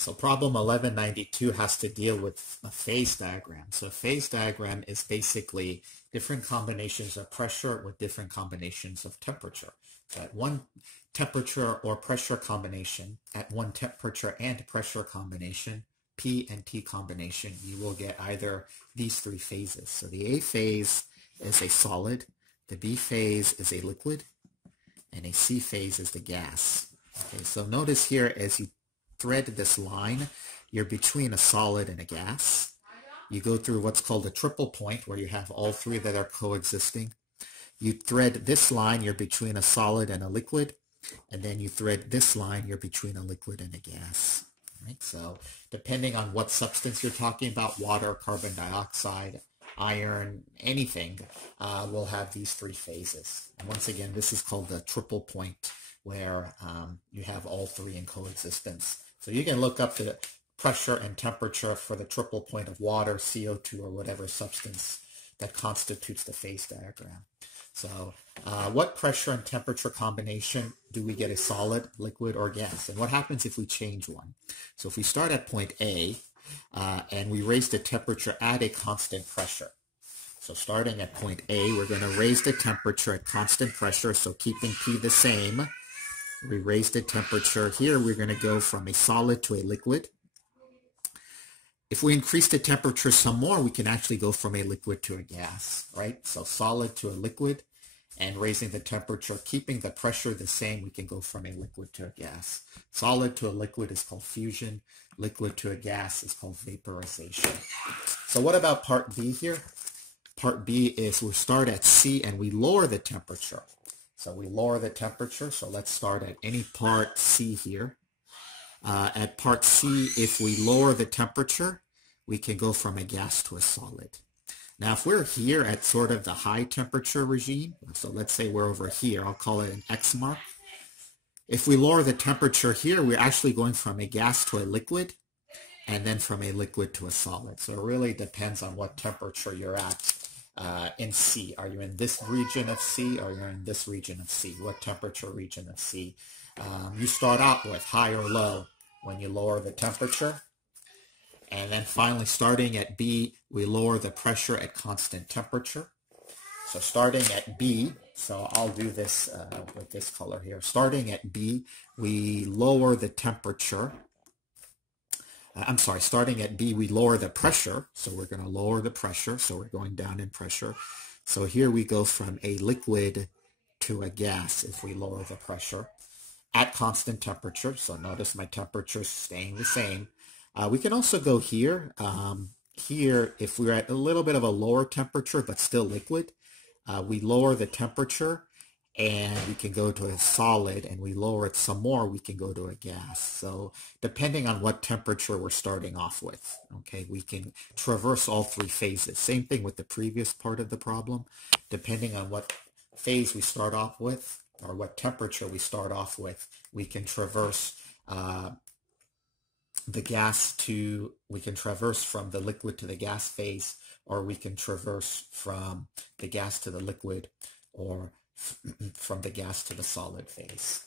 So problem 1192 has to deal with a phase diagram. So a phase diagram is basically different combinations of pressure with different combinations of temperature. So at one temperature or pressure combination, at one temperature and pressure combination, P and T combination, you will get either these three phases. So the A phase is a solid, the B phase is a liquid, and a C phase is the gas. Okay, so notice here as you thread this line, you're between a solid and a gas. You go through what's called a triple point where you have all three that are coexisting. You thread this line, you're between a solid and a liquid, and then you thread this line, you're between a liquid and a gas. Right? So depending on what substance you're talking about, water, carbon dioxide, iron, anything, will have these three phases. And once again, this is called the triple point where you have all three in coexistence. So you can look up the pressure and temperature for the triple point of water, CO2, or whatever substance that constitutes the phase diagram. So what pressure and temperature combination do we get a solid, liquid, or gas? And what happens if we change one? So if we start at point A and we raise the temperature at a constant pressure. So starting at point A, we're going to raise the temperature at constant pressure, so keeping P the same. We raise the temperature. Here we're going to go from a solid to a liquid. If we increase the temperature some more, we can actually go from a liquid to a gas, right? So solid to a liquid, and raising the temperature, keeping the pressure the same, we can go from a liquid to a gas. Solid to a liquid is called fusion. Liquid to a gas is called vaporization. So what about part B here? Part B is we start at C and we lower the temperature. So we lower the temperature. So let's start at any part C here. At part C, if we lower the temperature, we can go from a gas to a solid. Now, if we're here at sort of the high temperature regime, so let's say we're over here, I'll call it an X mark. If we lower the temperature here, we're actually going from a gas to a liquid, and then from a liquid to a solid. So it really depends on what temperature you're at in C. Are you in this region of C, or you're in this region of C? What temperature region of C? You start out with high or low when you lower the temperature. And then finally, starting at B, we lower the pressure at constant temperature. So starting at B, so I'll do this with this color here. Starting at B, we lower the temperature. Starting at B, we lower the pressure. So we're going to lower the pressure. So we're going down in pressure. So here we go from a liquid to a gas if we lower the pressure at constant temperature. So notice my temperature is staying the same. We can also go here. Here, if we're at a little bit of a lower temperature but still liquid, we lower the temperature and we can go to a solid, and we lower it some more, we can go to a gas. So depending on what temperature we're starting off with, okay, we can traverse all three phases. Same thing with the previous part of the problem. Depending on what phase we start off with, or what temperature we start off with, we can traverse we can traverse from the liquid to the gas phase, or we can traverse from the gas to the liquid, or from the gas to the solid phase.